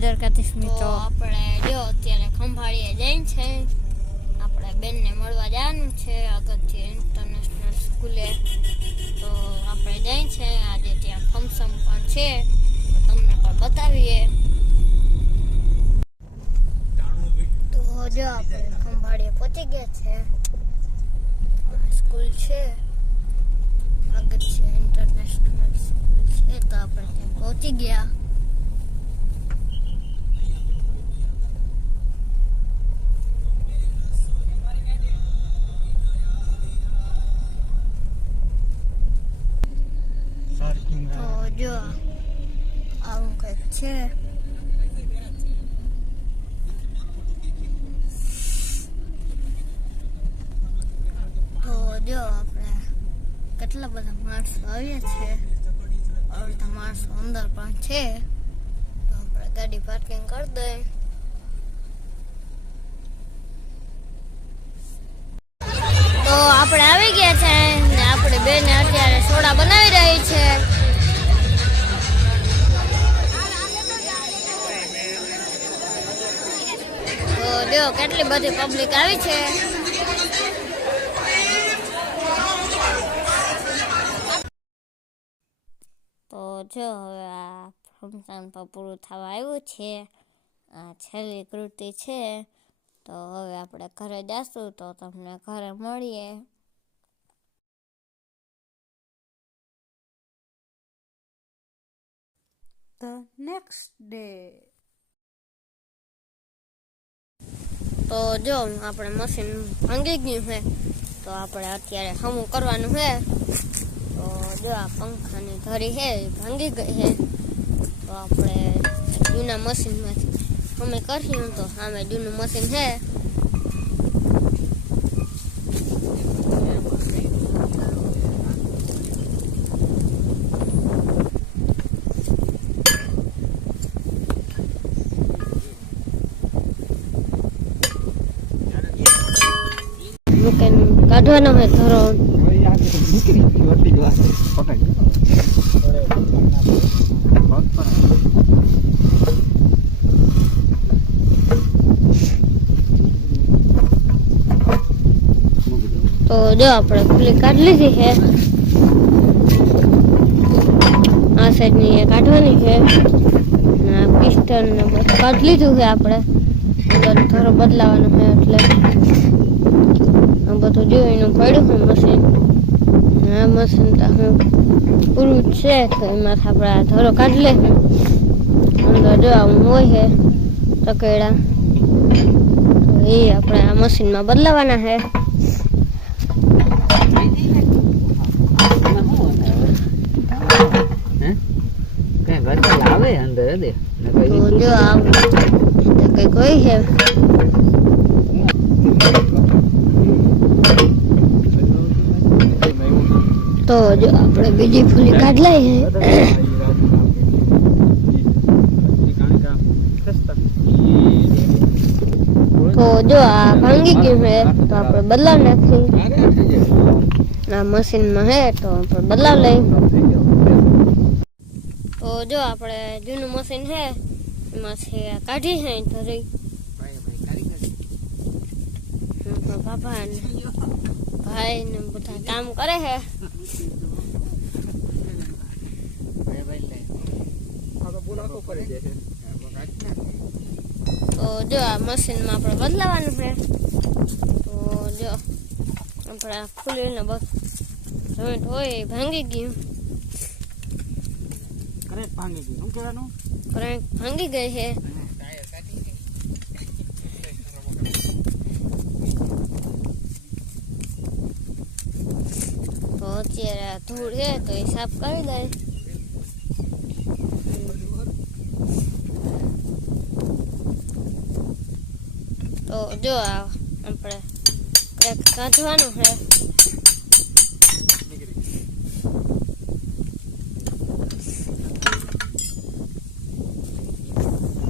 દ્વારકાધીશ મિત્રો, આપણે જો અત્યારે ખંભાળીએ જઈને છે. આપણે બેનને મળવા જવાનું છે અગત્ય ઇન્ટરનેશનલ સ્કૂલે. તો આપણે જઈ છે આજે ત્યાં ફંક્શન પણ છે, તો તમને પણ બતાવીએ. તો જો આપણે ખંભાળીએ પહોંચી ગયા છે. સ્કૂલ છે અગત્ય ઇન્ટરનેશનલ સ્કૂલ છે, તો આપણે ત્યાં પહોંચી ગયા. તો જો આવું કંઈક છે. તો જો આપણે કેટલા બધા માણસો આવ્યા છે, અડધા માણસો અંદર પણ છે. તો આપણે ગાડી પાર્કિંગ કરી દઈએ. તો આપણે આવી ગયા છે ને આપણે બેન અત્યારે સોડા બનાવી રહી છે. તો જો કેટલી બધી પબ્લિક આવી છે. તો જો હવે આ ફંક્શન પર પૂરું થવા આવ્યું છે. આ છેલ્લી કૃતિ છે. તો હવે આપણે ઘરે જઈશું, તો તમને ઘરે મળીએ. The next day. તો જો આપણે મશીન ભાંગી ગયું છે, તો આપણે અત્યારે હમું કરવાનું છે. તો જો આ પંખાની ધરી છે ભાંગી ગઈ છે, તો આપણે જૂના મશીનમાંથી અમે કર્યું. તો સામે જૂનું મશીન છે. કાઢવાનો હોય ધરો. તો જો આપણે ખુલ્લી કાઢી લીધી છે. આ સાઈડની એ કાઢવાની છે. આ પિસ્ટન ને બધું કાઢી લીધું છે. આપણે અંદર થોડો બદલાવાનો છે, એટલે આ બધું જોઈને પડ્યું છે મશીન. આ મશીન તો હું પૂરું જ છે, તો એમાંથી આપણે આ ધરો કાઢી લે. અંદર જો આવું હોય છે તકેડા, તો એ આપણે આ મશીનમાં બદલાવાના છે. તો જો આવું કંઈક હોય છે. તો જો આપણે બીજી ફૂલી કાઢ લઈએ. તો જો આ ભાંગી ગયું છે, તો આપણે બદલાવ નાખી. આ મશીનમાં છે, તો આપણે બદલાવ લઈ. તો જો આપણે જૂનું મશીન છે એમાંથી કાઢી છે ધરી. બાપા ને ભાઈ ને બધા કામ કરે છે. તો જો આ મશીનમાં આપણે બદલાવાનું છે. તો જો આપણે ફૂલીને બસ જોઈન્ટ હોય એ ભાંગી ગયું. કરેક્ટ ભાંગી ગઈ. શું કહેવાનું? કરેક્ટ ભાંગી ગઈ છે. તો અત્યારે ધૂળ છે, તો એ સાફ કરી દે. તો જો આ આપણે ક્રેક કાઢવાનું છે.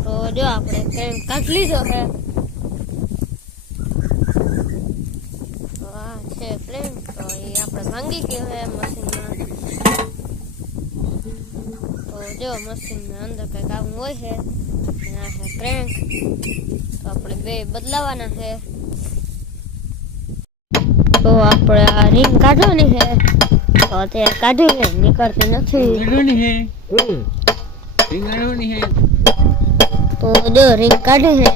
તો જો આપણે ક્રેક કાઢી લીધો છે. તો આ છે પ્લેન, તો એ આપણે ભાંગી ગયો છે મશીનમાં. તો જો મશીન અંદર કંઈક આવું હોય છે, આ છે ક્રેન્ક. તો આપણે બે બદલાવાના છે. તો આપણે આ રિંગ કાઢવાની છે. તો અત્યારે કાઢી લે, નીકળતી નથી. તો જો રિંગ કાઢી છે.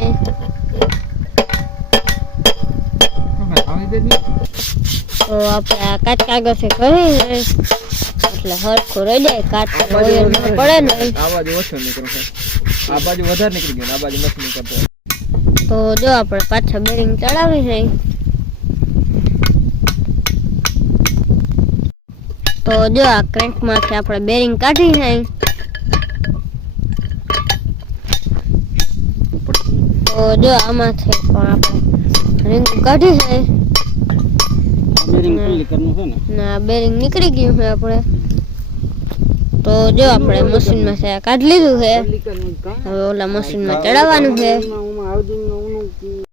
તો આપણે આ કાચ કાગળથી કરી છે એટલે હરખું રહી જાય. કાચ ઓઇલ ન પડે ને. આ બાજુ ઓછો નીકળે છે, આ બાજુ વધારે નીકળી ગયો, આ બાજુ નથી નીકળતો. તો જો આપણે પાછા બેરિંગ ચડાવી છે. તો જો આ ક્રેન્કમાંથી આપણે બેરિંગ કાઢી છે. તો જો આમાંથી પણ આપણે રિંગ કાઢી છે ને આ બેરિંગ નીકળી ગયું છે આપણે. તો જો આપણે મશીનમાં છે કાઢી લીધું છે. હવે ઓલા મશીનમાં ચડાવવાનું છે.